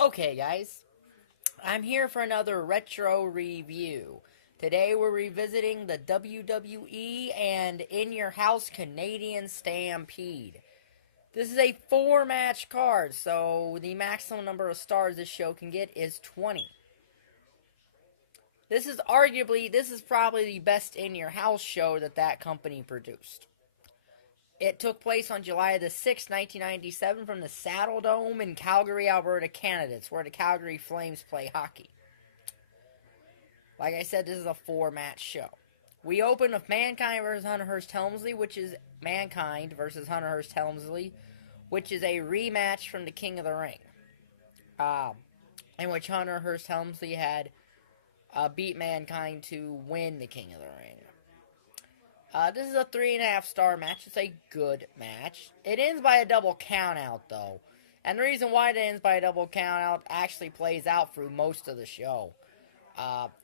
Okay, guys, I'm here for another retro review. Today we're revisiting the WWE and In Your House Canadian Stampede. This is a 4 match card, so the maximum number of stars this show can get is 20. This is probably the best In Your House show that company produced. It took place on July the 6th, 1997 from the Saddle Dome in Calgary, Alberta, Canada. It's where the Calgary Flames play hockey. Like I said, this is a 4 match show. We open with Mankind versus Hunter Hearst Helmsley, which is Mankind versus Hunter Hearst Helmsley, which is a rematch from the King of the Ring, in which Hunter Hearst Helmsley had beat Mankind to win the King of the Ring. This is a 3.5 star match. It's a good match. It ends by a double countout, though. And the reason why it ends by a double countout actually plays out through most of the show.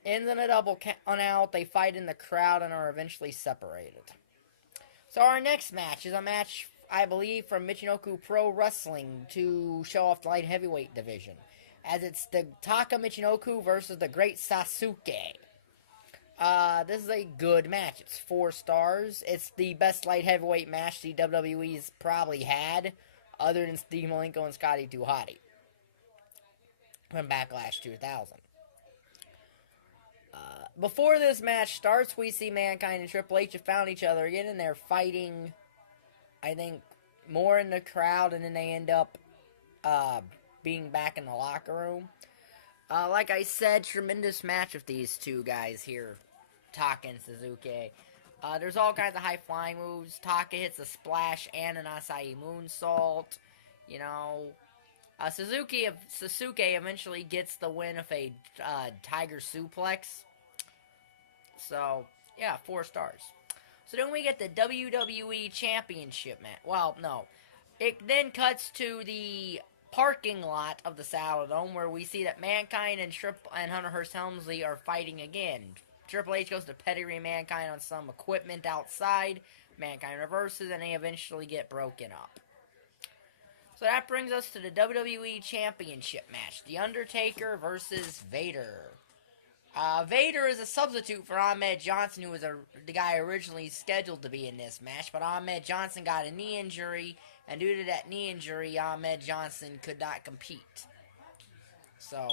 Ends in a double countout, they fight in the crowd and are eventually separated. So our next match is a match, I believe, from Michinoku Pro Wrestling to show off the light heavyweight division. As it's the Taka Michinoku versus the Great Sasuke. This is a good match. It's 4 stars. It's the best light heavyweight match the WWE's probably had, other than Steve Malenko and Scotty 2 Hotty from Backlash 2000. Before this match starts, we see Mankind and Triple H have found each other again, and they're fighting, I think, more in the crowd, and then they end up being back in the locker room. Like I said, tremendous match with these two guys here, Taka and Suzuki. There's all kinds of high-flying moves. Taka hits a splash and an Asai moonsault. You know, Sasuke eventually gets the win of a Tiger Suplex. So, yeah, 4 stars. So then we get the WWE Championship match. Well, no. It then cuts to the parking lot of the Saddle Dome, where we see that Mankind and Hunter Hearst Helmsley are fighting again. Triple H goes to pedigree Mankind on some equipment outside. Mankind reverses, and they eventually get broken up. So that brings us to the WWE Championship match. The Undertaker versus Vader. Vader is a substitute for Ahmed Johnson, who was the guy originally scheduled to be in this match, but Ahmed Johnson got a knee injury, and due to that knee injury, Ahmed Johnson could not compete. So,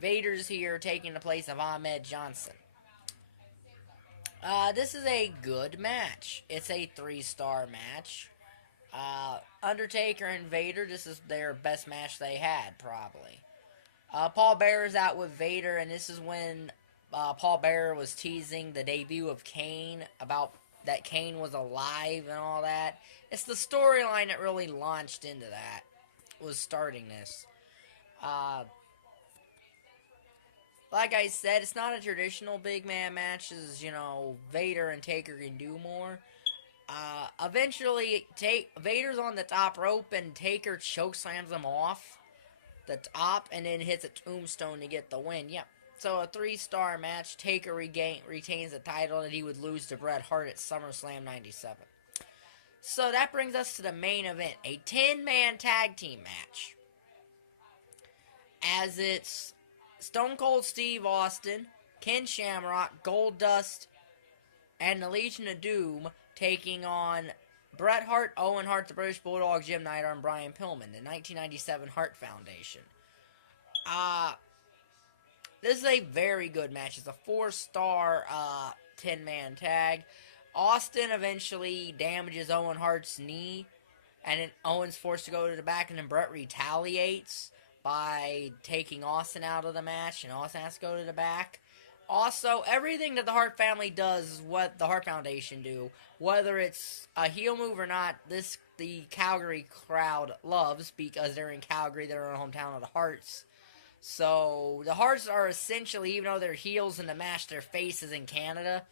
Vader's here taking the place of Ahmed Johnson. This is a good match. It's a 3-star match. Undertaker and Vader, this is their best match they had, probably. Paul Bearer's out with Vader, and this is when Paul Bearer was teasing the debut of Kane, about that Kane was alive and all that. It's the storyline that really launched into that, was starting this. Like I said, it's not a traditional big man match, as, Vader and Taker can do more. Eventually, Vader's on the top rope, and Taker chokeslams him off the top, and then hits a tombstone to get the win. Yep. So a 3-star match. Taker retains the title, and he would lose to Bret Hart at SummerSlam 97. So that brings us to the main event, a 10-man tag team match. As it's Stone Cold Steve Austin, Ken Shamrock, Goldust, and the Legion of Doom taking on Bret Hart, Owen Hart, the British Bulldog, Jim Neidhart, and Brian Pillman, the 1997 Hart Foundation. This is a very good match. It's a 4-star 10-man tag. Austin eventually damages Owen Hart's knee, and then Owen's forced to go to the back, and then Bret retaliates by taking Austin out of the match, and Austin has to go to the back. Also, everything that the Hart family does is what the Hart Foundation do. Whether it's a heel move or not, the Calgary crowd loves, because they're in Calgary, they're in the hometown of the Harts. So, the Harts are essentially, even though they're heels in the match, their faces in Canada,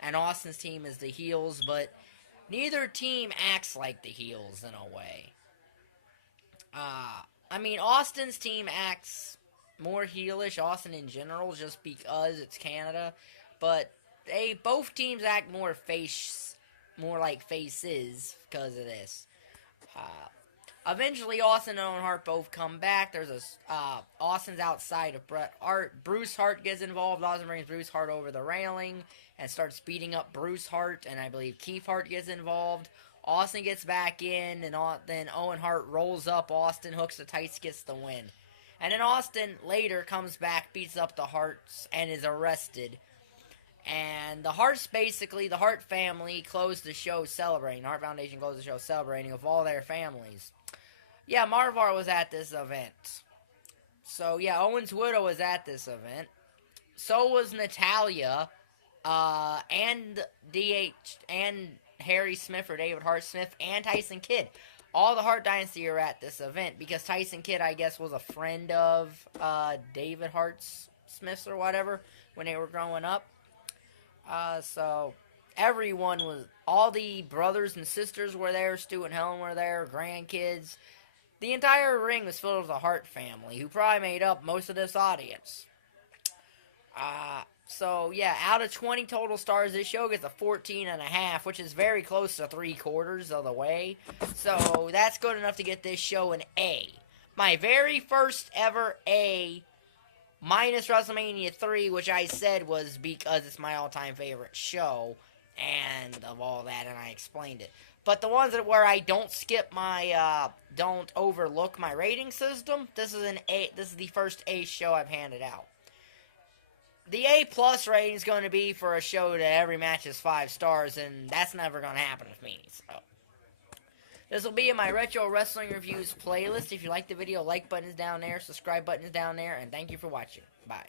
and Austin's team is the heels, but neither team acts like the heels in a way. Austin's team acts more heelish, Austin in general, just because it's Canada, but both teams act more like faces because of this. Eventually, Austin and Owen Hart both come back. There's Austin's outside of Bret Hart. Bruce Hart gets involved. Austin brings Bruce Hart over the railing and starts beating up Bruce Hart, and I believe Keith Hart gets involved. Austin gets back in, and then Owen Hart rolls up. Austin hooks the tights, gets the win. And then Austin later comes back, beats up the Harts, and is arrested. And the Harts, basically, the Hart family closed the show celebrating. The Hart Foundation closed the show celebrating of all their families. Yeah, Marvar was at this event. So, yeah, Owen's widow was at this event. So was Natalya, and Harry Smith or David Hart Smith, and Tyson Kidd. All the Hart Dynasty are at this event because Tyson Kidd, I guess, was a friend of David Hart Smith's or whatever when they were growing up. So everyone was, all the brothers and sisters were there, Stu and Helen were there, grandkids. The entire ring was filled with the Hart family, who probably made up most of this audience. So yeah, out of 20 total stars, this show gets a 14.5, which is very close to 3/4 of the way. So that's good enough to get this show an A. My very first ever A, minus WrestleMania 3, which I said was because it's my all-time favorite show, and of all that, and I explained it. But the ones where I don't skip my, don't overlook my rating system, this is an A. This is the first A show I've handed out. The A+ rating is going to be for a show that every match is 5 stars, and that's never going to happen with me. So this will be in my Retro Wrestling Reviews playlist. If you like the video, like button is down there, subscribe button is down there, and thank you for watching. Bye.